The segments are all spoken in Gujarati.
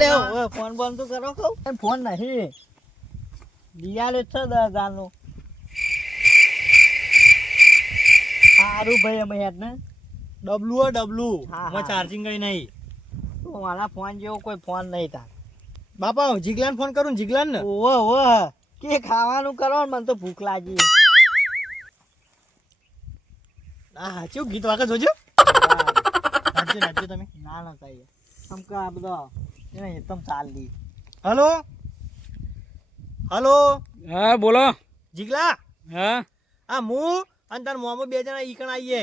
લે ફોન બંધ તો કરો કહું ફોન નહીં દિયાલે છે 10,000 નો સારું ભાઈ અમે યાદ ને ડબલું હા ચાર્જિંગ કઈ નહીં તો મારા ફોન જેવો કોઈ ફોન નહીં તાર બાપા જીગલાન ફોન કરું જીગલાન ને ઓહો કે ખાવાનું કરો ને મને તો ભૂખ લાગી હા હાચું ગીત વાગે જોજો નાચજો તમે ના ના કહીએ તમ કે આ બધો એકદમ ચાલ દી હલો હલો હા બોલો જીગલા હા આ હું અને તાર મોમો બે જણા ઈકણ આવીએ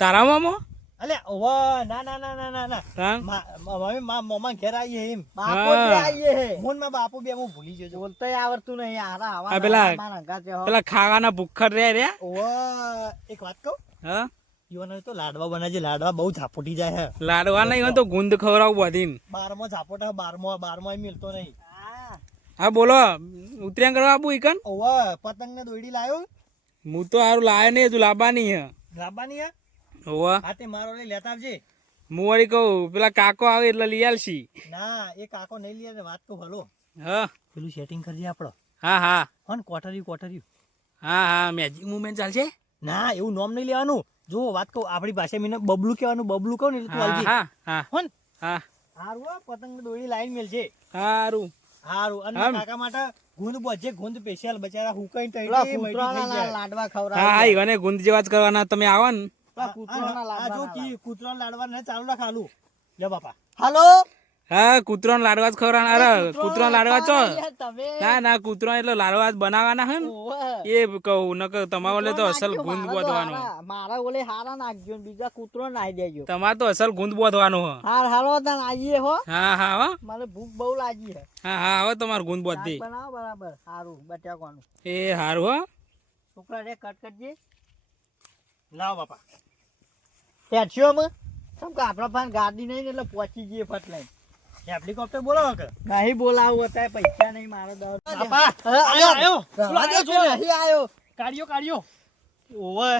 તારા મામો અલે ઓવા ના ના ના ના ના ના હા મમ્મી મા મોમા ઘેર આવીએ એમ બાપો હા. તે આઈએ હે મોન માં બાપુ બે હું ભૂલી ગયો છું બોલતોય આવડતું નહીં આરા આવા આ પેલા- મારા અંગાતે હો. પેલા ખાવાના ભૂખર રે ઓવા એક વાત કહું હા યુવાનો તો લાડવા બનાવજે લાડવા બહુ ઝાપોટી જાય હે લાડવા નહીં હોય તો ગુંદ ખવડાવું બધીને 12મો ઝાપોટ હે 12મો મિલતો નહીં હા હા બોલો ઉતર્યા કરવા આપું ઈકન ઓવા પતંગ ને દોયડી લાયો હું તો હારું લાયો નહીં તું લાવવાની હે લાવવાની હે હોવા હા તે મારો લઈ લેતા આવજે હું વળી કહું પેલા કાકો આવે એટલે લઈ આલશી ના એ કાકો નહીં લે ને વાત તો હલો હા પેલું સેટિંગ કરજે આપણો હા હા હન કોટર્યું હા હા મેજિક મુવમેન્ટ ચાલશે ના એવું નામ નહીં લેવાનું જો વાત કહું આપણી ભાષા મને બબલું કહેવાનું બબલું કહું ને એટલે તું હા આવજે હા હા હન હા હારું હો, પતંગ ને દોયડી લાઈન મેલજે હારું હારું અને આમ. કાકા માટે ગુંદ બોજે ગુંદ સ્પેશિયલ બચારા હુકાઈ પેલા તઈ કૂતરાના લાડવા ખવડાવે હા હા ઈવને ગુંદ જેવા જ કરવાના તમે આવો ને પેલા કૂતરાના લાડવા કૂતરા લાડવા ને ચાલુ રાખ હાલું લે બાપા હાલો હા કૂતરો લાડવા જ ખવડાવવાના અરે કૂતરો લાડવા ચો તમે ના ના કૂતરો એટલે લાડવા જ બનાવવાના હે ને ઓવે. એ કહું નકર તમારે ઓલે તો અસલ નાખજો, ગુંદ મારા તો બોધવાનો હારા. મારા ઓલે હારા નાખજો ને બીજા કૂતરો નાખી દેજો તમારે તો અસલ ગુંદ બોધવાનો હે હારો તને આવીએ હો હા હા હો મને ભૂખ બહુ લાગી છે હા હા હવે તમારે ગુંદ બોધ દે શાક બનાવો બરાબર સારું બટાકાનું એ હારું હો છોકરા રે કટ કરજે લાવ બાપા ટેક્સીઓ માં કેમ કે આપણા પાસે ગાડી નહીં ને એટલે પહોંચી જઈએ ફટ લઈને હેલિકોપ્ટર બોલાવો કે નહીં બોલાવું અત્યારે પૈસા નહીં મારો દસ બાપા આયો રવા દે જો નહીં આવ્યો કાઢ્યો ઓવે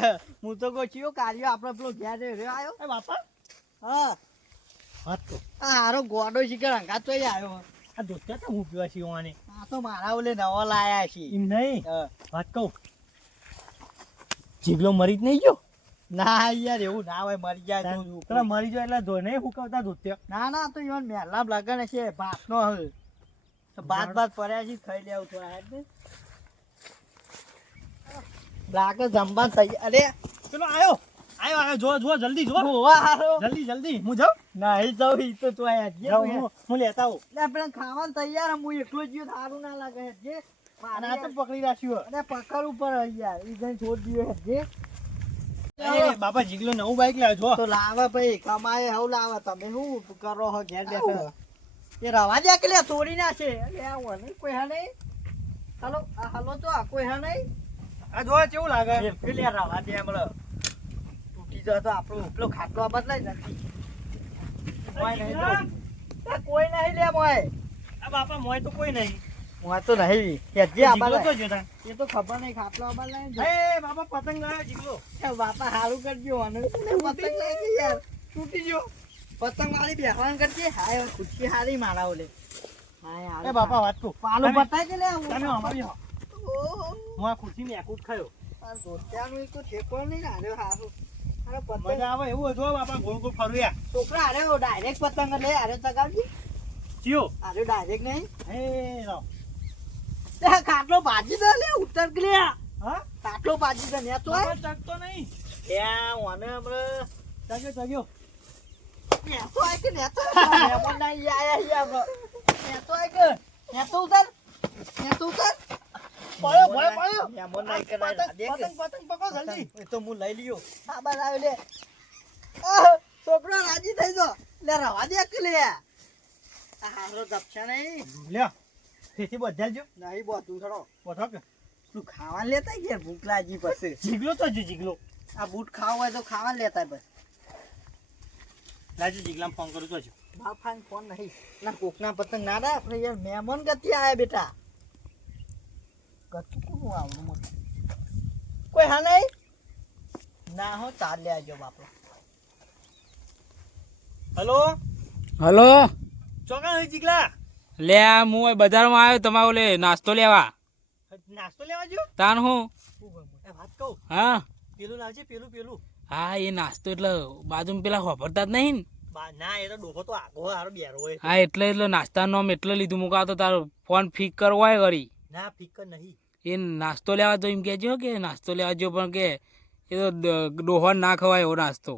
હું તો કહું છું કાર્યો આપણે પેલો ઘેર રહ્યો આવ્યો એ બાપા હા વાત તો આ હારો ગોડો શીખર હંગાત તો આવ્યો આ દોસ્તા તો હું પીવા છીએ આને આ તો મારા ઓલે નવો લાયા છે એમ નહીં હા. વાત કહું જીગલો મરી જ નહીં ગયો ના યાર એવું ના હોય મરી જાય તો પેલા મરી જાય એટલે ધોઈ નહીં હુકાવતા ધોત્યા ના ના તો ઈવન મેલા લગન છે ભાત નો હવે તો ભાત પડ્યા છે ખાઈ લેવું તો આ જ ને લાગે જમવા તૈયાર અરે પેલો આયો જો જલ્દી જો હોવા હારો જલ્દી હું જાઉં નહીં જાઉં ઈ તો તું આયા જે જાઉં હું લેતા આવું આપણે ખાવાનું તૈયાર હું એકલો જ સારું ના લાગે જે અને આ તો પકડી રાખ્યું અરે પકડ ઉપર યાર ઈ જઈને છોડ દીયો જે એ બાપા જીગલો નવું બાઈક લાવ્યો જો તો લાવે ભાઈ કમાય હવ લાવે તમે શું કરો હો ઘેર બેઠા એ રવા દે કે લે તોડી નાખે અલે આ વને કોઈ હા નહીં હાલો આ હાલો તો આ કોઈ હા નહીં આ જો કેવું લાગે બિલકુલ યાર રવા દે હમણાં તૂટી જાય તો આપણો ઉપલો ખાટલો બદલાઈ નથી કોઈ નહીં તો આ કોઈ નહીં લે મોય આ બાપા મોય તો કોઈ નહીં મોય તો નહીં કે જે જીગલો તો આબા જોતા એ તો ખબર નહીં ખાટલો બદલાઈ એ બાપા પતંગ લાવ્યો જીગલો બાપા હારું કરજો અને પતંગ લાગી યાર તૂટી ગયો પતંગ વાળી બેહવાન કરજે હાય ખુશી હારી મારા ઓલે હાય એ બાપા વાત કહું પાલું પતાય કે લે તમે અમારી હો ઓહો હું આ ખુરશી ને એકૂટ ખાયો આ દોસ્ત્યાનું ઈ તો ઠેકો નહીં ને હારે હારું અરે પતંગ મજા આવે એવું હોય જો બાપા ગોળ ગોળ ફરું યાર છોકરા હારે ડાયરેક્ટ પતંગ લે હારે ચગાવજી ચિયો હારે ડાયરેક્ટ નહીં એ રાવ તે ખાટલો ભાજી દે લે ઉતર કે લે હા ખાટલો ભાજી દે ને તો બાપા ચકતો નહીં ત્યાં ઓને હમણે ચગ્યો ને તો આય કે ને તો મેમન નહીં આયા હી આપણો ને તો આય કે ને તો ઉતર પડ્યો મેમન નહીં કે પતંગ પકડો જલ્દી એ તો હું લઈ લ્યો બાબા લાવ લે છોકરો રાજી થઈ જો લે રવા દે કે લે આ હારો ગપછા નહીં લ્યો તેથી બધાલજો નહીં બોતું થોડો બોઠો કે તું ખાવા લેતા ઘેર ભૂખ લાગી પછી જીગલો તો જો જીગલો આ બૂટ ખાવા હોય તો ખાવા લેતા બસ લાજો જીગલામ ફોન કરું તો જો બાફાન ફોન નહીં ના કોકના પતંગ ના રા આપણે યાર મહેમાન ગતિ આયા બેટા ગતું કોનું આવડું મોટું કોઈ હા નહીં ના હો ચાલ લેજો બાપો હલો હલો ચોકા હોય જીગલા લે આ હું અહીં બજારમાં આવ્યો તમારો લે નાસ્તો લેવા. નાસ્તો લેવા જો તાન હું વાત કહું હા પેલું લાવજે પેલું હા એ નાસ્તો એટલે બાજુમાં પેલા વાપરતા જ નહીં ને. ના એ તો ડોહો તો આગો હારો બેરો હોય હા એટલે નાસ્તાનું નામ એટલે લીધું મુકા તો તારો ફોન ફિક કરવો હોય કરી ના ફિકર નહીં એ નાસ્તો લેવા તો એમ કહેજો કે નાસ્તો લેવા જો પણ કે એ તો ડોહો ના ખવાય એવો નાસ્તો.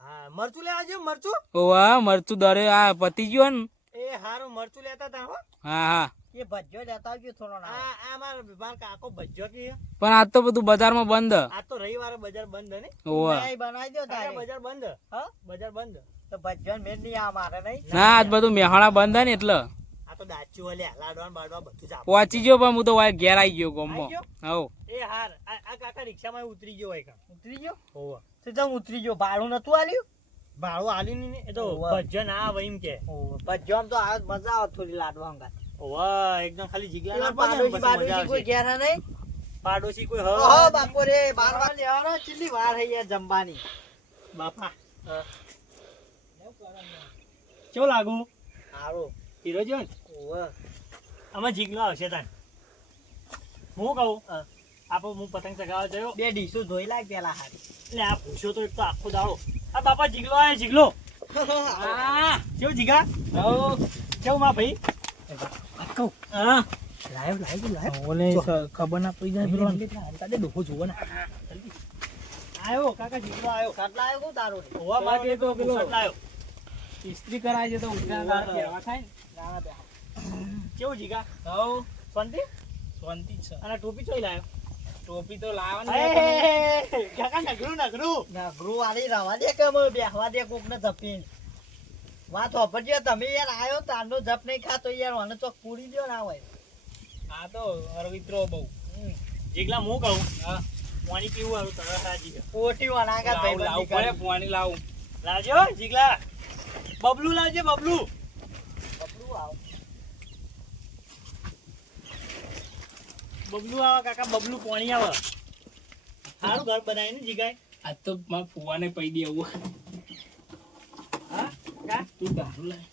હા મરચું લેવા જો મરચું ઓવા મરચું દરે આ પતી ગયો ને. એ હારું મરચું લેતા તા હો હા હા એ ભજ્જો લેતા આવજો થોડો ના આ માર કાકો ભજ્જો કે પણ આજ તો બધું બજારમાં બંધ. આ તો રવિવારે બજાર બંધ ને ઓવા નહીં બનાવી દો તારે બજાર બંધ હા બજાર બંધ તો ભજ્જો મેં નહીં આ મારે નહીં ના આજ બધું મેહાણા બંધ ને એટલે આ તો દાચ્યું હલે લાડવાન બાડવા બધું જ આપે. પહોંચી ગયો પણ હું તો વાય ઘેર આવી ગયો ગોમમાં. આઈ હવ એ હાર આ કાકા રિક્ષામાં ઉતરી ગયો હોય કાં ઉતરી ગયો હોવા તો તમે ઉતરી ગયો ભાડું નતું આલ્યું ભાડું આલ્યું નહીં ને એ તો હોવે. ભજ્જો ના આવે એમ કે ભજ્જો આમ તો આવે મજા આવે થોડી લાડવા અંગા હોવા એકદમ ખાલી જીગલા ના પાડોશી પાડે પાડોશી કોઈ ઘેર હે નહીં પાડોશી કોઈ ઓહો બાપોરે 12 વાર લેવાનો કેટલી વાર હે યાર જમવાની બાપા કેવું લાગુ હારું હીરો જો ને ઓવે આમાં જીગલો આવશે તાન હું કહું આપો હું પતંગ ચગાવવા જયો બે ડીશો ધોઈ લાગ પેલા હારી એટલે આ પૂછ્યો તો એક તો આખો દાડો આ બાપા જીગલો આયો જીગલો હા કેવું જીગા કેવું માં ભાઈ વાત કહું હા લાયો ઓલે ખબર ના પડી જાય પેલો તાડે ડોહો જોવો ને આયો કાકા જીગલો આયો કેટલા આવ્યો તારો હોવા માટે તો પેલો લાયો ઇસ્ત્રી કરાય છે તો ઉઠાના કેવા થાય ને કેવું જીગા હવ શાંતિ શાંતિ છે અને ટોપી ચોઈ લાયો ટોપી તો લાવવાની કાકા નગરું ના ગ્રુ વાળી રવા દે કે મને બેહવા દે કોક ને જપીને વાત હોપડજો તમે યાર આયો તાંડો જપ નહીં ખાતો યાર મને ચોક પૂરી દો ના હોય આ તો અરવિત્રો બહુ જીગલા હું કહું હા પાણી પીવું હારું તરત રાજી છે પોટી વાળા ભાઈ લાવું પડે પાણી લાવું. લાવજો જીગલા બબલું લાવજે બબલું બબલું આવે કાકા બબલું પાણી આવે સારું ઘર બનાવીને જીગાય આજ તો મારા ફુવાને પૈ દેવું. હા કા તું દારૂ લાય.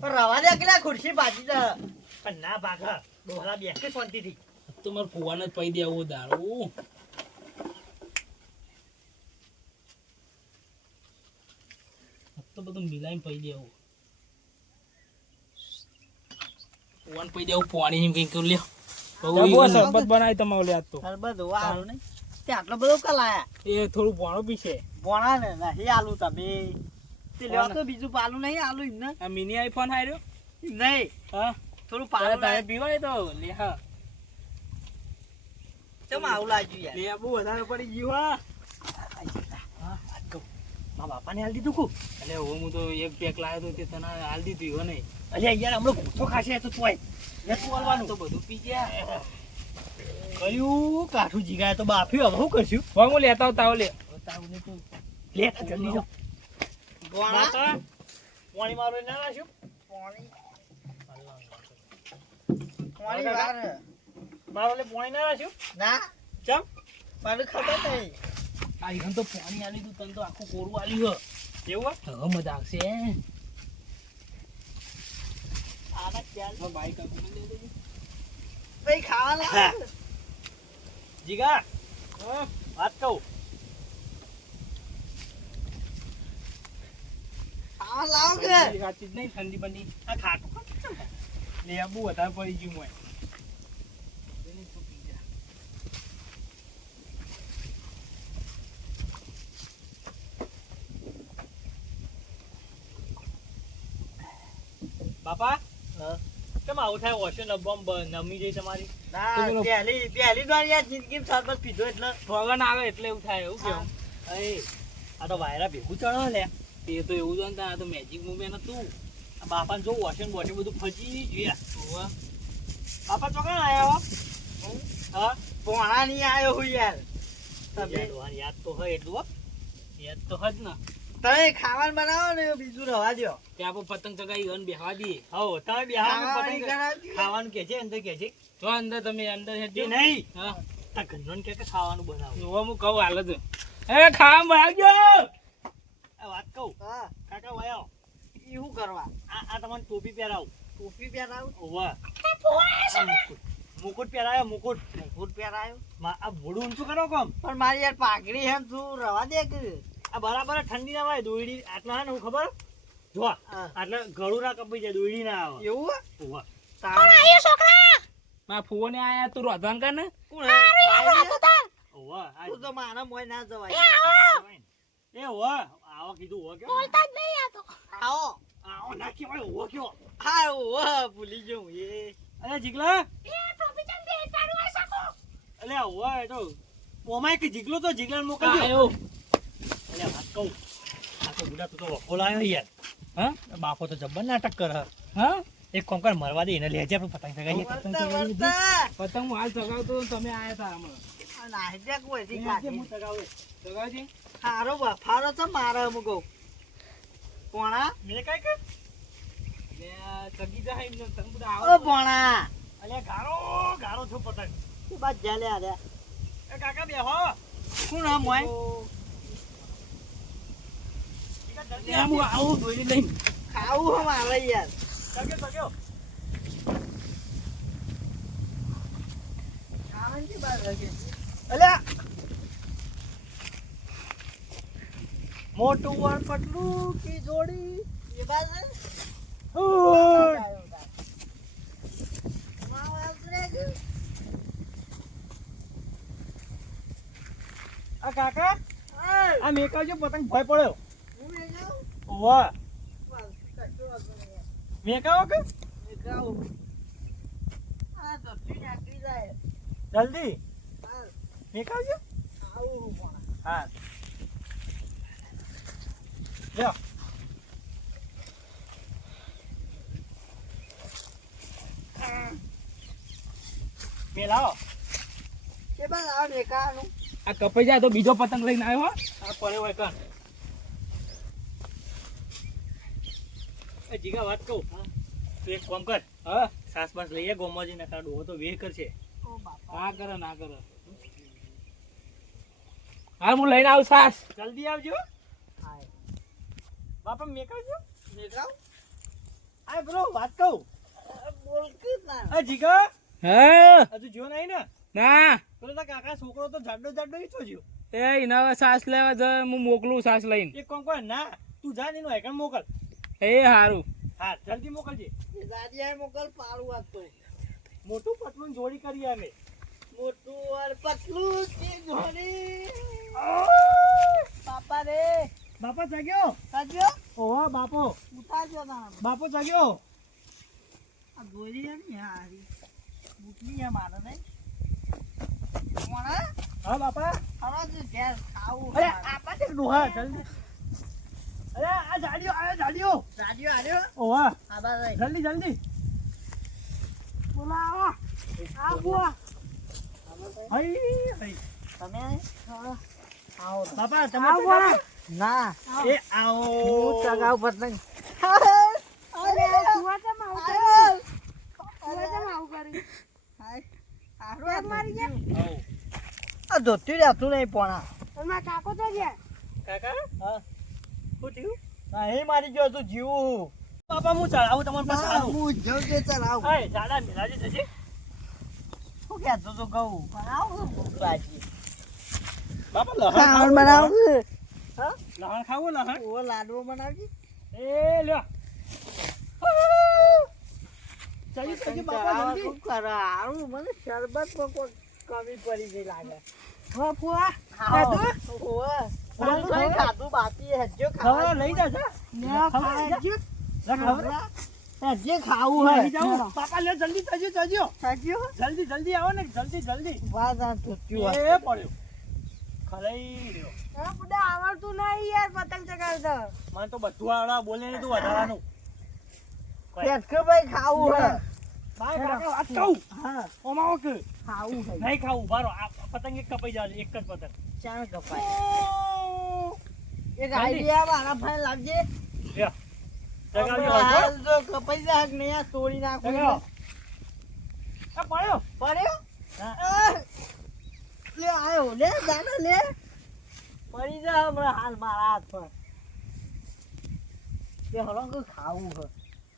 પણ રવા દે કેટલા ખુરશી બાજી દે પણ ના ભાગા ડોહલા બેસે શાંતિથી આજ તો મારા ફુવાને જ પૈ દેવું દારૂ. આજ તો બધું મિલાઈને પૈ દેવું. ફુવાને પૈ દેવું પાણી એમ કંઈક લ્યો. બહુ શરબત બનાવી તમારે લે આજ તો. સરબત હોવા હારું નહીં તે આટલો બધો કલાયા એ થોડું પાણો પીશે. ભોણા ને નહીં આલુ તમે તે લ્યો તો બીજું પાલું નહીં આલુ એમને આ મિની આઈફોન હાર્યો નહીં હા થોડું તારે પાલું તારે પીવાય તો લે હા ચમ આવું લાગ્યું યાર લે બહુ વધારે પડી ગયું હા મારા બાપાને હાલ દીધું કુ એટલે હું તો એક પેક લાવ્યો તો તે તને હાલ દીધું હો નહીં. અલ્યા યાર હમણાં ગુસ્સો ખાશે તો તોય નેતું વાળવાનું તો બધું પી ગયા. કયું કાઠું જીગાય તો બાફ્યું હવે શું કરશું હું લેતા આવું તાવ લે. લે જલ્દી જાઓ ભોણા પાણી મારો ના નાખ્યું પાણી વાર હે. મારો લે પાણી ના નાખ્યું ના ચમ મને ખબર નહીં આ ઈવન તો પાણી આલી તું તને તો આખું કોરું આલ્યું એવું હે. હવે મજા આવશે. આના ક્યાં બાઈક આપી દે દે. ભાઈ ખાવાના હા. જીગા વાત કહું ખાવા લાવો કે સાચી જ નહીં ઠંડી બંડી. આ ખાટું લે બહુ વધારે પડી ગયું હોય બાપા કેમ આવું થાય વોશિંગ ડબ્બામાં નમી જઈ તમારી ના તો પેલો- પહેલી વાર યાર જિંદગીમાં સરબત પીધો એટલે ફગન આવે એટલે એવું થાય એવું કેવું. અરે આ તો વાયરા ભેગું ચડો લે તે તો એવું જ ને આ તો મેજિક મુમેન્ટ હતું. આ બાપાને જો વોશિંગ બોશિંગ બધું ફજી જોયા બાપા ચોકણ આયા હા ભોણા નહીં આવ્યો હું યાર તમે યાદ તો હોય એટલું હો. યાદ તો હજ ને તમે ખાવાનું બનાવો ને બીજું રવા દો તે આપણે પતંગ ચગાવી ગન બેહવા દઈએ. હો તમે ખાવાનું બિહાર કરાવજો. ખાવાનું કે છે અંદર કે છે તો અંદર તમે અંદર હેડજો. એ નહીં હા આ ઘરનો કે ખાવાનું બનાવો જોવા હું કહું હાલ જ એ ખાવા બનાવજો. આ વાત કહું હા કાકા વાયો ઈ શું કરવા આ તમને ટોપી પહેરાવું ટોપી પહેરાવું ઓવા મુકુટ પહેરાયો મુકુટ બૂટ પહેરાયું આ મોઢું ઊંચું કરો કોમ પણ મારી યાર પાઘડી હે ને તું રવા દે કે આ બરાબર ઠંડી ના આવે દોયડી આટલા હે ને હું ખબર જો હા. આટલે ગળું ના કપાઈ જાય દોયડી ના આવે એવું હે? ઓવા મારા ફુવાને આયા તું રોધવાન કર ને કોણ હે? બાયરી હે? ઓવા તું તો મારા મોય ના જવાય એ ઓવા આવો કીધું ઓવા કેવો આવો આવો ના કહેવાય ઓવા કેવો હા ઓવા ભૂલી ગયો હું એ અરે જીગલા અલે ઓવા એ તો ઓમાં એક જીગલો તો જીગલાને મોકલજો આયો અલે વાત કહું આ તો બુડા તું તો વખો લાયો યાર હા બાપો તો જબ્બર નાટક કરે હા એક કોમ કર મરવા દે એને લેજે આપણે પતંગ ચગાવીએ પતંગ વર્તા ચગાવીએ વર્તા પતંગ હું હાલ ચગાવતો હતો ને તમે આયા તા હમણાં આ નાહ્યા કોઈ થી હું કાઢી ચગાવે ચગાવજી હારો બફારો તો મારે અમુક પોણા મેં કાઈ કે લે ચગી જાય એમને તમે બધા ઓ આવો પોણા અલે ગારો ગારો છો પતંગ તું બાદ જાલે આલે એ કાકા બેહો કોણ હે મોય લે હું આવું દોરી લઈને ખાવું હે મારે યાર સગ્યો ખાવાનું થી બાર લાગે અલ્યા મોટું વણ પટલું કી જોડી એ બાદ આ કાકા આ મેકાવજો પતંગ ભય પડ્યો ઓવા મેકાવો કે જલ્દી મેકાવજો હા લ્યો મેલાવો આ કપાઈ જાય તો બીજો પતંગ લઈને આવ્યો હો આ પડ્યો હોય કાન એ જીગા વાત કહું તું એક કામ કર હા સાસ બાસ લઈએ ગોમાજી ના કાઢો તો વેહ કરશે ના કરે ના કરે હાલ હું લઈને આવું સાસ જલ્દી આવજો બાપા મેકાવજો આ બ્રો વાત કહું આ જીગા હા હજુ જો નહીં ને ના પેલો તારા કાકા છોકરો તો જાડો જાડો ઈ તો જ્યો એ ઇનાવા સાસ લેવા જાય હું મોકલું સાસ લઈને એક કામ કર ના તું જા ને એનું હેકણ મોકલ એ હારું હા જલ્દી મોકલજે મોકલ પાડું આપતો મોટું પતલું જોડી કરીએ અમે મોટું और पतलू की जोड़ी पापा रे બાપા જાગ્યો साजो ઓહો બાપો उठाजो ना બાપો જાગ્યો आ गोरी है नहीं यारी बुकनी है मारा नहीं मोना હા બાપા हरा जो गैस खाऊ અરે આપા તે ડોહા જલ્દી અરે આ જાડિયો राडियो आ रहे ઓહો आबा रे જલ્દી જલ્દી बोलाओ आ बुआ હઈ હઈ તમે आओ બાપા તમે ચગાવો? ના એ આવો હું ચગાવ પતંગ અરે તુવા તો માવ કરી હાય આરો મારી ગયા આવો આ ધોતી રહેતું નહીં પોણા તમારા કાકો તો છે કાકા હા શું થયું ના એ મારી ગયો તું જીવું બાપા હું ચડાવું તમારે પાસે આવું હું જઉં કે ચલાવ અય જાડા મિલાજી જશે શું કહેતો તો કહું બનાવું બાજી બાપા ખાવાનું બનાવું હા લહણ ખાવું લહણ ઓ લાડવો બનાવજી એ લ્યો ચાલી ચાલી બાપા જલ્દી શું કરે આવું મને શરબત માં કોઈ કમી પડી ગઈ લાગે હો ફુવા ખાધું ખાધું ખાધું બાકી હજુ હવે ખાવા લઈ જા જા ખાવા હજી ખાવું લઈ હે જાઓ બાપા લે જલ્દી જજો સાચું જલ્દી જલ્દી આવો ને જલ્દી જલ્દી વાત આ ધોત્યું એ પડ્યો ખલાઈ રહ્યો હવે બુડા આવડતું નહીં યાર પતંગ ચગાવતા મને તો બધું આવડા બોલે ને તું વધારાનું ભાઈ ખાવું હે બાય કાકા વાત કહું હા ઓમાવો કે ખાવું હે નહીં ખાવું બારો આ પતંગ એક કપાઈ જાય એક જ પતંગ ચાલ કપાય એક આઈડિયા મારા ભાઈ લાગજે લ્યો જગાવજો હાલ જો કપાઈ જાય કે નહીં આ તોડી નાખું જગાવો આ પડ્યો પડ્યો હા. લે આયો લે દાદા લે પડી જા હમણાં હાલ મારા હાથ પર કે હલો કે ખાવું છે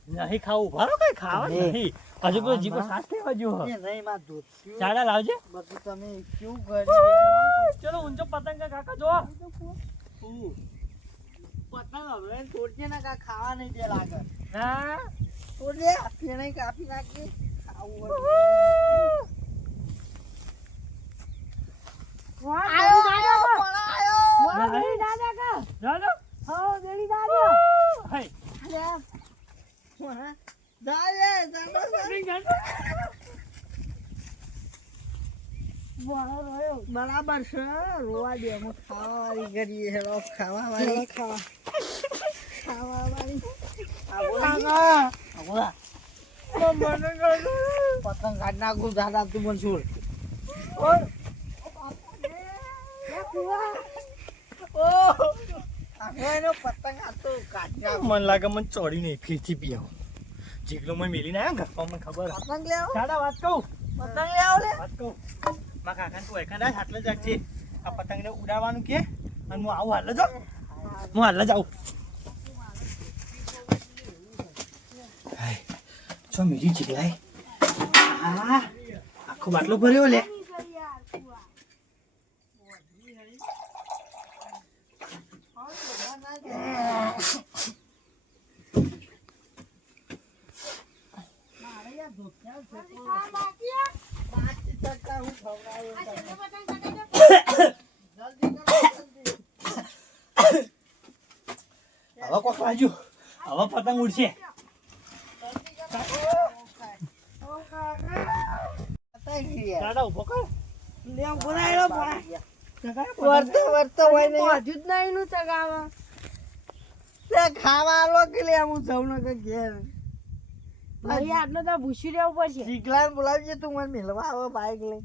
નહીં ખાવું ભારો કઈ ખાવા નહીં. નહીં હજુ તો જીભો સાસ લેવા જો એ નહીં માં દૂધ પીવું. ચાડા લાવજે બધું તમે શું કર્યું ચલો ઊંચો પતંગ કાકા જો પતંગ હવે તોડજે ને કાંઈ ખાવા નહીં દે લાગે હા તોડજે ફેણે કાપી નાખી ખાવું હોય. વાહ, આયો, દેડી દાદા પણ આયો. વાહ, દેડી દાદા કા. જાડો હો, દેડી દાદા. હાય અલ્યા. હા. જાય, જાડો. વાહ, રોયો. બરાબર છે રોવા દે અમે ખાવાવાળી કરીએ હેલો ખાવાવાળી ખાવાવાળી આ બોલા પતંગ કાઢ નાખું દાદા તું મને છોડ એ ફુવા. એનો પતંગ આ તો કાઢ નાખું મન લાગે મને ચોરી નહીં ફીરથી પીઓ જીગલો મેં મેલીને આવ્યો ઘરમાં મને ખબર પતંગ લેવો ચાડા વાત કહું પતંગ લેવો લે વાત કહું મારા કાકાને તું એકાદા હાટલે જ રાખજે આ પતંગને ઉડાડવાનું કે અને હું આવું હાલ જ હું હાલ જ આવું છો મીઠી ચીકલાય હા આખો બાટલો ભર્યો લે આ બાકી આ. પાંચ ટકા હું ખવડાવ્યો આ તને. છેલ્લો પતંગ ચગાવી દો. જલ્દી કરો જલ્દી હવે કોક બાજુ હવે પતંગ ઉડશે ઓ કાકા. પતંગ લે ચાડા ઉભો કર લે, બોલાયો બા. વર્તો વર્તો હોય ને બધું જ નહીં નું ચગાવા. તે ખાવા આલો કે લે હું જઉં ને કે ઘેર ભાઈ આટલો તો ભૂસી રહેવું પડશે. જીગલાને બોલાવજે તું મને મિલવા આવો બાઈક લઈ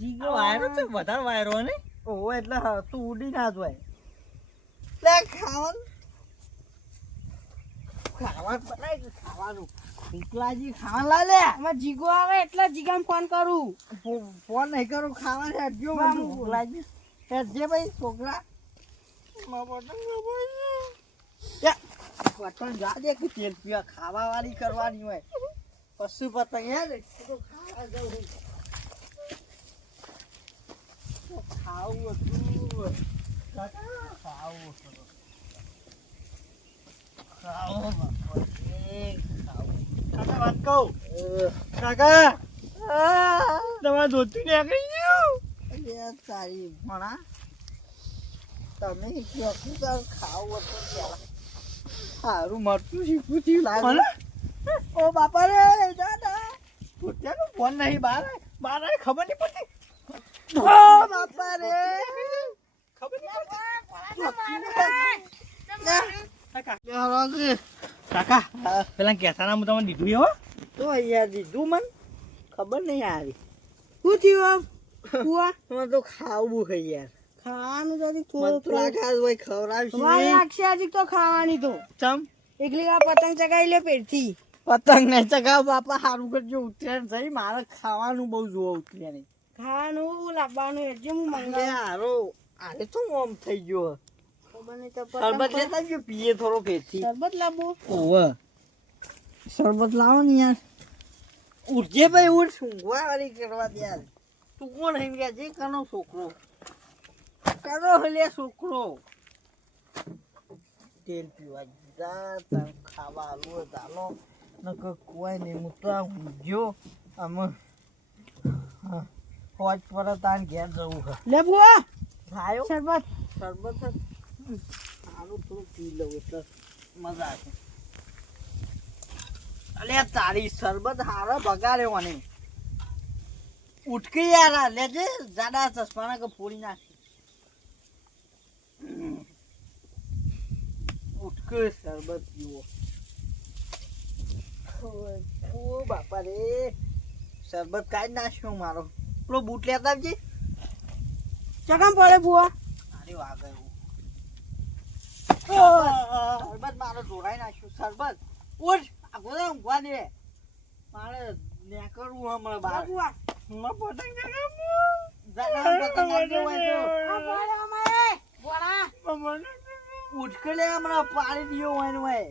જીગો વાયરો છે વધારે વાયરો ને ઓહો એટલે હા, તું ઉડી ના જોય લે ખાવાનું ખાવાનું બનાય છે ખાવાનું જીગલાજી ખાવા લા લે આમાં જીગો આવે એટલે જીગાને ફોન કરું. ફોન નહીં કરું ખાવાનું હેડજો વાહ, બધું જીગલાજી હેડજે ભાઈ છોકરા પતંગ જાજે કે તેલ પીવા ખાવા વાળી કરવાની હોય પશુ પતંગ યાર તો ખાવા જવું તો ખાવું હતું ખાવું હતું ખાવું બાપા ખાવું કાકા વાત કહું કાકા તમારે ધોતી ને આગળ ગયું અરે તારી ભણા તમે કયો કે તાર ખાવું હતું પેલા સારું મરતું શીખવું થયું લાગે ઓ બાપા રે દાદા ધોતિયાનો ફોન નહીં બહાર બહાર આવે ખબર નહીં પડતી ઓ બાપા રે ખબર નહીં કાકા કાકા પેલા કેસાના હું તમને દીધું હો તો યાર દીધું મન ખબર નહીં આવી શું થયું આમ? ફુવા? મને તો ખાવું છે યાર ખાવાનું તો હજી મને થોડું તો લાગે આજ ભાઈ ખવડાવશે વાર લાગશે હજી તો ખાવાની તો. ચમ એકલી આ પતંગ ચગાવી લે પેટથી. પતંગ ને ચગાવ બાપા સારું કરજો ઉત્તરાયણ થઈ મારે ખાવાનું બહુ જોવા ઉત્તરાયણ ખાવાનું લાવવાનું એટલે હું અરે મંગાવું. હારો આરે તો ઓમ થઈ ગયો ખબર નહીં તો શરબત પતંગ લેતા જો પીએ થોડો પેટથી શરબત લાવો. ઓવે શરબત લાવો ને યાર ઉઠજે ભાઈ ઉઠ ઊંઘવા વાળી કરવા દે યાર તું કોણ હે ગયા જે કનો છોકરો કનો હલે છોકરો તેલ પીવા જા તને ખાવા આલો ચાલો નકર કોઈ નહીં હું તો ઊંઘ્યો આમ હોજ પર તાન ઘેર જવું છે લે ફુવા ખાયો શરબત. શરબત સારું થોડું પી લઉં એટલે મજા આવે અલ્યા તારી શરબત હારો બગાડ્યો મને ઉઠકી યાર આ લેજે જાડા ચશ્માના કે ફોડી નાખી ઉઠકે શરબત પીવો ઓ બાપા રે શરબત કાઢી નાખ્યો મારો પેલો બૂટ લેતા આવજે ચગામ પડે ફુવા. અરે વાગે શરબત મારો ઢોળાઈ નાખ્યું શરબત ઉઠ આ ગોદા ઊંઘવા દે મારે નેકરવું હમણાં બહાર ફુવા. પતંગ જાડા પતંગ આવજો હોય તો આ પડે અમારે. ભોળા. ઉઠકે લે હમણાં પાડી દીયો હોય ને હોય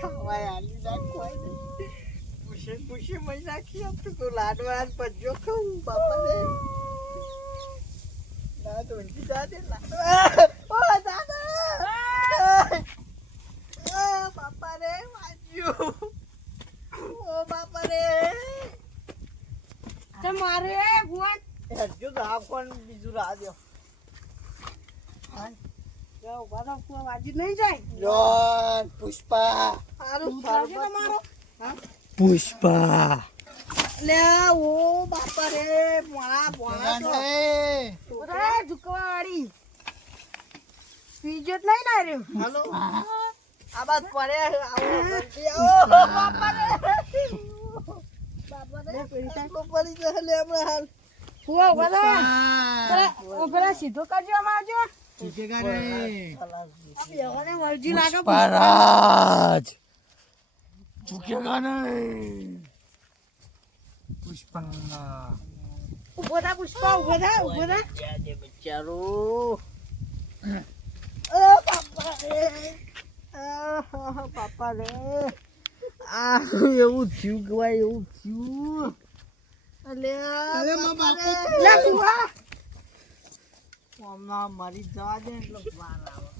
ખાવાય આલી નાખવાય ને પૂછે મહી નાખી આપ તો લાડવા પજ્જો ખાઉં બાપા રે ના તો ઊંચી જાતે લાડવા ઓ દાદા બાપા રે વાજ્યું ઓ બાપા રે તે મારે ભુવન હજુ તો આ કોણ બીજું રાહ દ્યો જાઓ બાદા ફુવા વાજી નહીં જાય જોન પુષ્પા હારું ઉતારજો તમારો પુષ્પા લે ઓ બાપા રે મોળા મોળા તો બધા ઝુકવા વાળી પીજો જ નહીં ના રે હાલો આ બાદ પડે આવો જલ્દી આવો બાપા રે બાપા રે પડી જશે લે હમણાં હાલ ફુવા બધા પેલા સીધો કરજો અમાર જો બેવાને મરજી લાગે પરાજ ચૂકેગા નહીં પુષ્પા ઉભો થા પુષ્પા ઉભો થા બચારો પાપા રે આ એવું થયું ગવાય એવું થયું અલે લે ફુવા હમણાં મરી જવા દે એટલે વાર આવે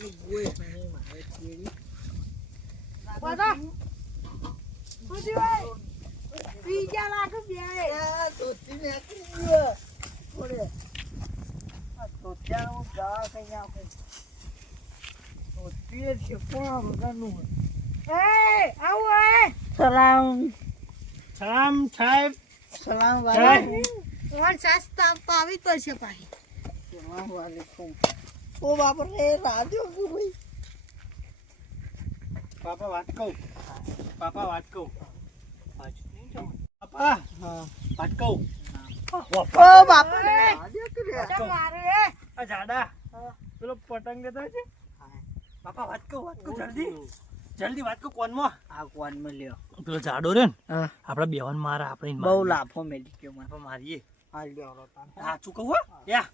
એ ગોય નહીં મારે કેરી બધા પૂછી ભાઈ પીજા લાગે બે ધોતી નાખી દીધો થોડે આ ધોતિયાનું ગા કઈ નાખું ધોતી છે પણ વગરનું એ આવો એ સલામ સલામ સાહેબ સલામ જય. વાલેકુમ ઓન સસ્તા પાવી તો છે પાહી સલામ વાલેકુમ ઓ બાપ રે રાજો ભાઈ પાપા વાત કહું પાપા હા વાત કહું ઓ બાપ રે રાજો કરે તે મારે આ જાડા પેલો પતંગ લેતો છે પાપા વાત કહું જલ્દી વાત કહું કોનમાં આ કોણ માં લ્યો પેલો જાડો રે ને હા આપડે બેવાન મારા આપણે બહુ લાફો મેલી ગયો મને આપણે મારીએ હાલ લ્યો રોતા સાચું કહું હો યા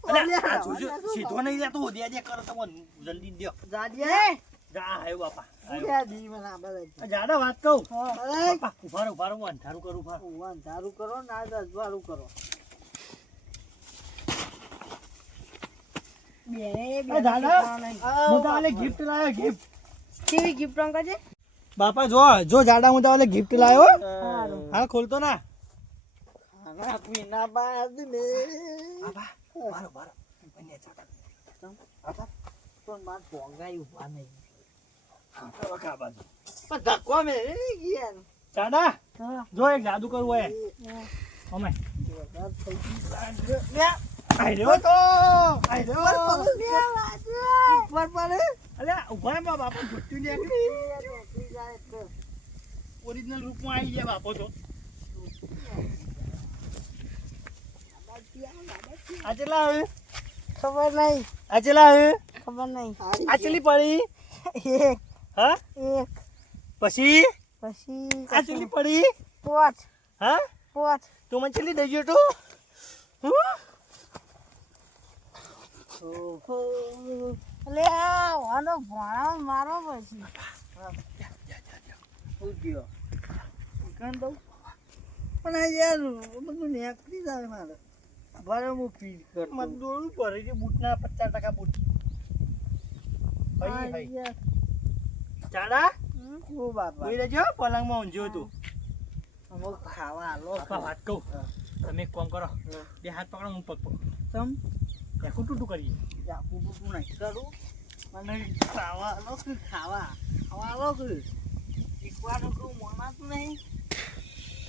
અલ્યા, અલ્યા, આ જોજો, સીધો નહીં લેતો દે કરો તમે જલ્દી દ્યો જાડિયા જા આયો બાપા આયો. ઉડ્યા દી મને આ બધા આ જાડા વાત કહું અરે બાપા ઉભા રહો હું અંધારું કરું ઉભા રહો. ભગવાન ધારું કરો ને આ દસવારું કરો બે આ જાડા હું તો આલે ગિફ્ટ લાવ્યો ગિફ્ટ કેવી ગિફ્ટ રંગ છે બાપા જો જાડા હું તો આલે ગિફ્ટ લાવ્યો હારું. હા ખોલતો ના ખાના પીના બાદ ને બાપા બારો બને જાડા તો માર ભોંગાઈ ઉભા નહીં આ બાજુ પણ ધક્કો મેરે નહીં ગયા ને. જાડા હા જો એક જાદુ કરવું હોય અમે વધારે થઈ આઈ રહ્યો તો આઈ ગયું. રહ્યો ઉપર પડે. અલ્યા ઉભા રહો બાપા ભૂટ્યું ને બેસી જાય તો. ઓરિજિનલ રૂપમાં આવી ગયા બાપો તો આ ચેલા આવે ખબર નહીં આ ચેલા આવે ખબર નહીં આ ચેલી પડી એક હા એક પછી પછી આ ચેલી પડી પોચ હા પોચ તો મને ચેલી દઈ ગયો તું ઓહો. એટલે આ વાનો ભોણા મારો પછી શું ગયો? દુકાન દઉં? પણ આ યાર બધું નીકળી જાય મારે ભલે હું ફીલ કરતો. મને દોડવું પડે કે બૂટના 50% બૂટ આ ભાઈ ભાઈ યાર, ચાડા ઓ બાપા જોઈ લેજો પલંગમાં ઊંઝ્યો હતું અમુક ખાવા આલો બાપા વાત કહું તમે એક કામ કરો બે હાથ પકડો હું પગ પકડો તમ એકું ટૂટું કરીએ જાપું બુપું નહીં કરું મને ખાવા આલો કે ખાવા આલો કે શીખવાનું કહું મોનાતું નહીં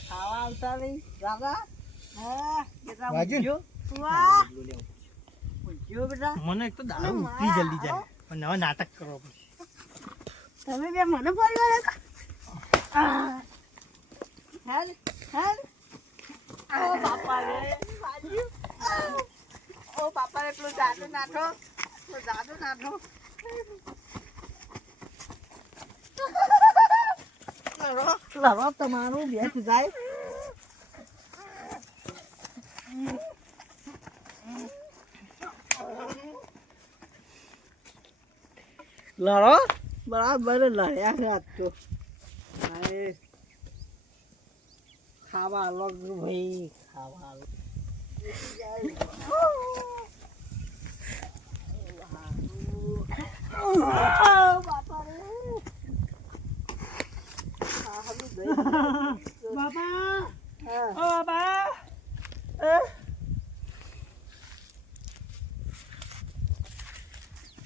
ખાવા આવતા નહીં દાદા હા કેટલા વાગ્યું? પૂછ્યો વાહ પૂછ્યો બેટા મને એક તો દારૂ ઉતરી જલ્દી જાય પણ હવે નાટક કરવો પડે તમે બે મને ફરી વાર હેલ હેલ ઓ બાપા રે ઓ બાપા રે પેલો જાદુ નાઠો લડો તમારું બેઠ જાય લડો બરાબર લડ્યા છે આજ તો અરે ખાવા આલો ભાઈ ખાવા આલો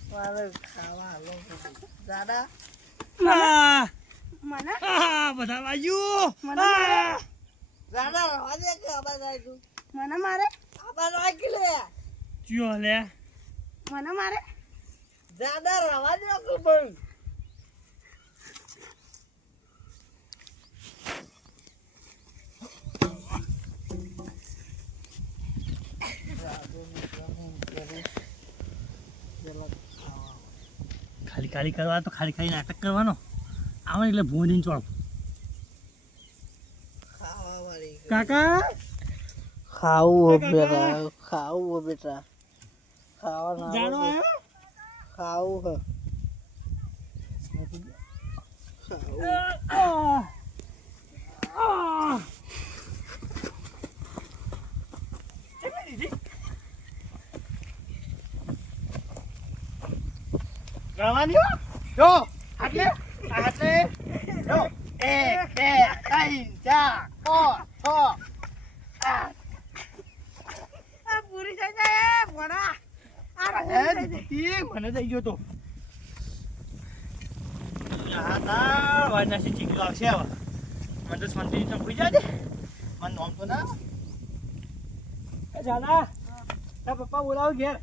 મારે ખાવા આલો દાદા મને બધા વાગ્યું દાદા રવા દે કે આબા જાય તું મને મારે આબા રાખી લે ચિયો લે મને મારે દાદા રવા દે કે ભાઈ ખાલી ખાલી કરવા તો ખાલી ખાલી નાટક કરવાનો આવે એટલે ભૂંડીને ચોળ ખાવા વાળી કાકા ખાવું હો બેટા ખાવું હો બેટા ખાવા જાણો ના આવ્યો ખાવું હો ગણવાની હો જો આટલે જો 1 2 3 4 5 6 પૂરી થઈ જાય ભણા મને થઈ ગયો તો ના વાજનાસી ચીકલો આવશે હવે મને તો શાંતિથી સંભળી જાય મને નોમ તો ના જાના તારા પપ્પા બોલાવો ઘેર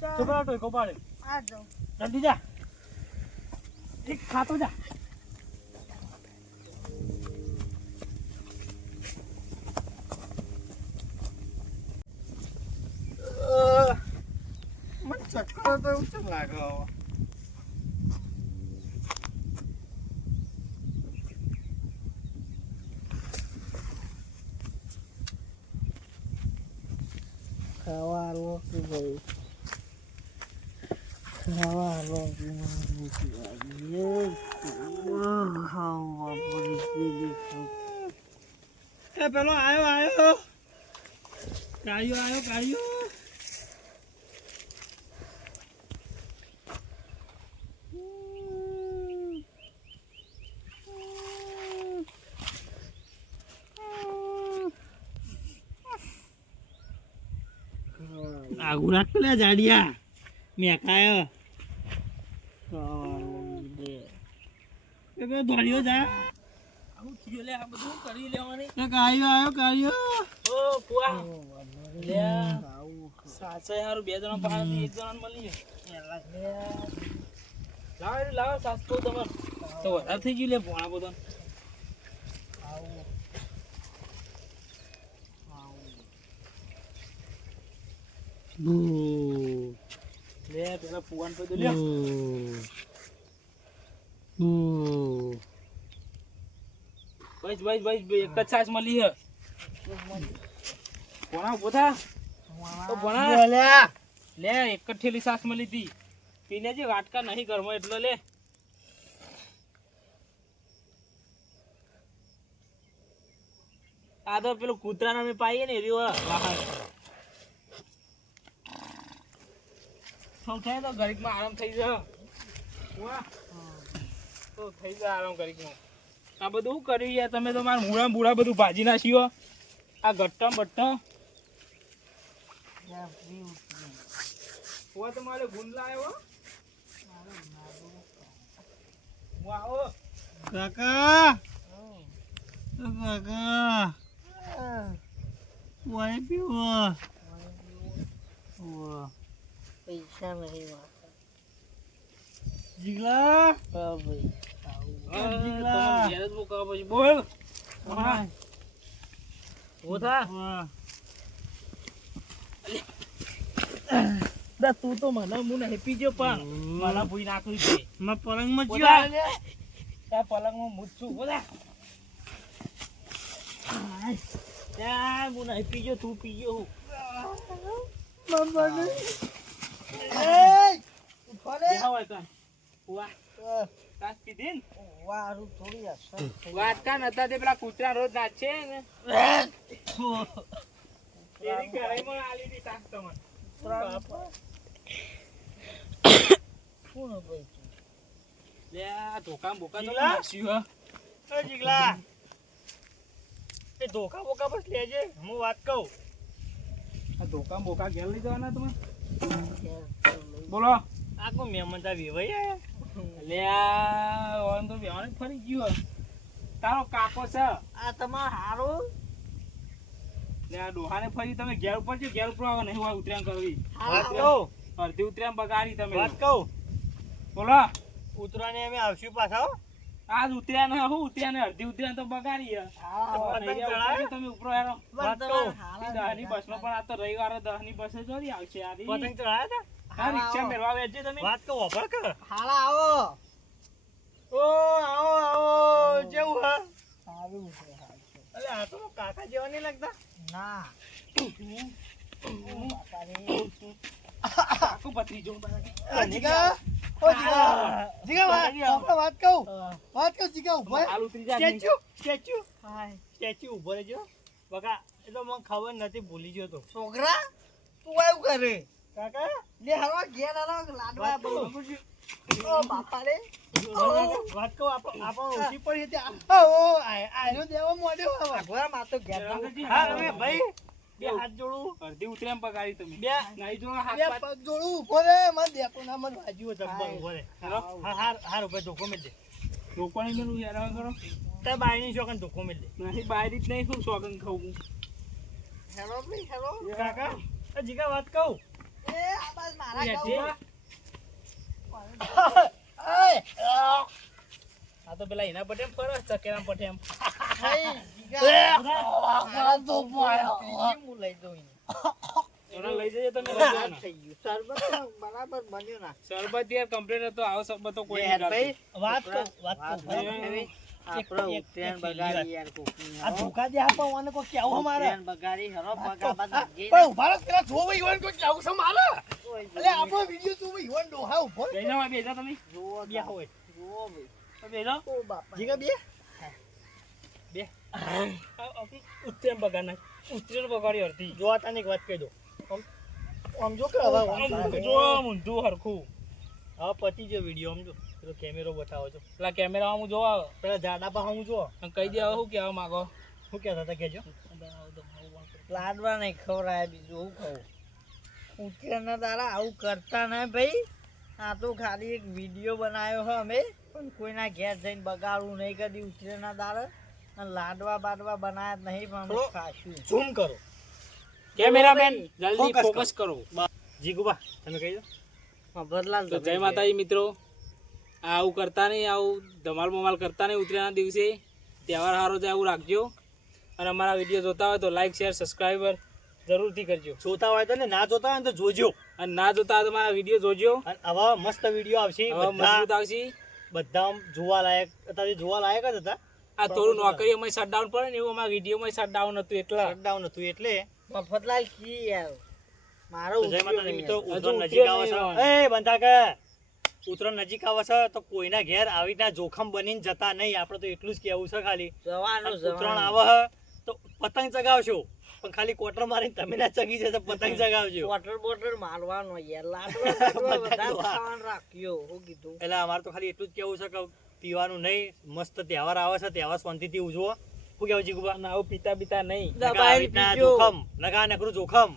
છોકરા ટોયકો પાડે આ જાઉં જલ્દી જા એક ખાતો જા મને ચક્કર તો એવું કેમ લાગે હવે ખાવા આલો કે ભાઈ ખાવા આલો કે ખાવા પૂરી એ પેલો આયો કાળિયો આગુ રાખતો લે જાડિયા મેકાયો બે દોડ્યો જા આવું થયો લે આ બધું કરી લેવાની કાળિયો ઓ પુઆ લે સાચે હારું બે જણા પાણી એક જણા મળી લાવ સાચો તમાર તો વધારે થઈ ગયું લે ભોણા બધો લે પેલા પુવાન પે લે બસ એક જ છાસ મળી હે ભોણા ઉભો થા તો ભોણા લે એક જ ઠેલી છાસ મળી હતી પીને જે વાટકા નહીં ઘરમાં એટલો લે આ તો પેલું કૂતરાને અમે પાઈએ ને રહ્યો થાય તો ઘડીકમાં આરામ થઈ જાય તો થઈ જાય આરામ ઘડીકમાં આ બધું શું કર્યું યાર તમે તો મારા મૂળા બૂળા બધું ભાજી નાખ્યો આ ગટ્ટા બટ્ટા તો મારે ગુંદ લાવ્યો આવો કાકા વાય પીવો પૈસા નહીં જીગલા ભાઈ બોલ તું તો મને હું નહીં પીજો પણ મને ભૂઈ નાખ્યું છે પલંગ માં પલંગ માં હું છું બોલા ત્યાં હું નહીં પીજો તું પીજો વાહ તાસ પીધી ને વારું થોડી અસર થઈ. વાટકા નતા તે પેલા કૂતરા રોજ નાચે ને એની કરાઈમાં આલી દી તાસ તમને કોણ ભાઈ તું? લે આ ધોકા બોકા તો જીગલા? નાખ્યું હે. એ જીગલા એ ધોકા બોકા બસ લેજે હું વાત કહું આ ધોકા બોકા ઘેર લઈ જવાના તમે ઘેર તો લઈ બોલો આ કોઈ મહેમાન તા વેવાઈ આયા લે આ ઓન તો બેવાને ફરી ગયો હે. તારો કાકો છે આ તમાર હારું લે આ ડોહાને ફરી તમે ઘેર ઉપર છે ઘેર ઉપર આવો નહીં હોય ઉતરાણ કરવી વાત કહું અડધી ઉતરાણ બગાડી તમે વાત કહું બોલો ઉતરાને અમે આવશું પાછા હો. આજ ઉતરાણ હું ઉતરાણ અડધી ઉતરાણ તો બગાડી હે. હા, નહીં રહ્યા ઉપર છે તમે ઉપરો હેરો વાત પણ કહું. તમાર દહની બસમાં પણ આ તો રવિવારે 10ની બસે જોડી આવશે આ રી. પતંગ ચડાયા આ રિક્ષા મેળવા બેસજો તમે હતા વાત કહું વાપર કર હાલા આવો ઓ આવો આવો જેવું હા સારું છે સારું છે. અલે આ તો કાકા જેવા નહીં લાગતા ના કાકો ભત્રીજો જીગા ઓ જીગા વાત કહું જીગા ઉભો હાલ ઉતરી જા સ્ટેચ્યુ ઉભો રહેજો બકા એ તો મને ખબર નથી ભૂલી ગયો તો છોકરા તું આવું કરે કાકા લે હાલો ઘેર હાલો લાડવા વાત કહું. બહુ ઓ બાપા રે વાત કહું આપણો ઓછી પડી હતી આનો દેવો મોડ્યો હવે ભગવાન માં તો ઘેર રંગજી, હા હવે ભાઈ બે હાથ જોડું અડધી ઉતરાણ બગાડી તમે બે નહીં જો હાથ બે પાછ- પગ જોડું ઉભો રે મને દેખો ના મને વાજ્યું હતું હા. ઉભો રે હેલો હા હાર ઉભો ધોકો મેલ દે રોકવાની મેલું હેરાન કરો તાર બાયની શોકન ધોકો મેલ દે નહીં બહાર જ નહીં શું સોગન ખાવું હેલો ભાઈ હેલો કાકા આ જીગા વાત કહું એ આ બાજ મારા હેઠે. ગાઉં આ તો પેલા એના પટેમ ફરસ ચકેરામ પટેમ ભાઈ જીગા તો હું લઈ દઉં એને લઈ જજો તમે લઈ આ જવાના. થઈ ગયું શરબત તો બરાબર બન્યું ના શરબત યાર કમ્પ્લીટ હતો આવો શરબત તો કોઈ યાર નહીં ભાઈ વાત કહું વાત વાત કહું હવે એક- આપણો એક ઉત્તરાયણ પેલી બગાડી યાર કોકની આ ધોકા દે આપો મને કોઈ કેવું મારે ઉત્તરાયણ બગાડી હેરો બગા બાદ નાખી પણ ઉભા રહો, પેલા જો ભાઈ ઈવન કોઈ કેવું છે મારે અલે આપણો વિડિયો તું ભાઈ ઈવન ડોહા ઉભો બેસી જાઓ, બેસી જાઓ તમે જુઓ બે હોય જુઓ ભાઈ બેસી જાઓ. ઓ બાપા જીગા બે ઉત્તરાયણ બગાડ નાખ. ઉત્તરાયણ બગાડી અડધી. જો આ તને એક વાત કહી દો આમ જો કે હવે આમ જો ઊંધું હરખું. હવે પતી ગયો વિડિયો આમ જો પેલો કેમેરો બતાવો છો પેલા કેમેરામાં હું જોવા પેલા જાડા પા હું જો અને કહી દે હવે શું કહેવા માંગો શું કહેતા હતા કેજો લાડવા નહીં ખવડાય બીજું હું ખાવું ઉત્તરાયણના દાડા આવું કરતા ના ભાઈ આ તો ખાલી એક વિડીયો બનાવ્યો છે અમે પણ કોઈના ઘેર જઈને બગાડવું નહીં કદી ઉત્તરાયણના દાડા અને લાડવા બાડવા બનાવ્યા જ નહીં પણ અમે થોડો- ખાશું ઝૂમ કરો કેમેરામેન જલ્દી Focus ફોકસ કરો. જીગુબા તમે કહી દો ભરલાલ તો જય માતાજી મિત્રો. આવું કરતા નહીં, આવું ધમાલ બમાલ કરતા નહીં ઉત્તરાયણના દિવસે. તહેવાર સારો જાય એવું રાખજો અને અમારા વિડીયો જોતા હોય તો લાઈક શેર સબસ્ક્રાઈબર જરૂરથી કરજો જોતા હોય તો ને ના જોતા હોય ને તો જોજો અને ના જોતા હોય તો મારા વિડીયો જોજો. અને આવા મસ્ત વિડીયો આવશે હવે મજબૂત આવશે. બધા આમ જોવા લાયક અત્યારે જોવા લાયક જ હતા આ થોડું નોકરીઓમાં શટડાઉન પડે ને એવું અમારા વિડીયોમાં શટડાઉન હતું એટલા. લોકડાઉન હતું એટલે મફતલાલ કી યાર મારો તો જય માતાજી મિત્રો હજુ ઉત્તરાયણ નજીક ઉતર્યો આવે નહીં છે એ બંધા કે ઉત્તરાયણ નજીક આવે છે તો કોઈના ઘેર આવી રીતના જોખમ બનીને જતા નહીં આપણે તો એટલું જ કહેવું છે ખાલી જવાનું ઉત્તરાયણ આવે છે તો પતંગ ચગાવશો પણ ખાલી કોટર મારીને તમે ના ચગી જશે પતંગ ચગાવજો વોટર બોટર મારવાનો યાર લાડવા બાડવા બધા ખાવાનું રાખ્યો હું કીધું એટલે અમારે તો ખાલી એટલું જ કેવું છે કે પીવાનું નહીં મસ્ત તહેવાર આવે છે તહેવાર શાંતિથી ઉજવો શું કેવું જીગુબા આવું પીતા પીતા નહીં. નકા આવી રીતના જોખમ નકા નકરું જોખમ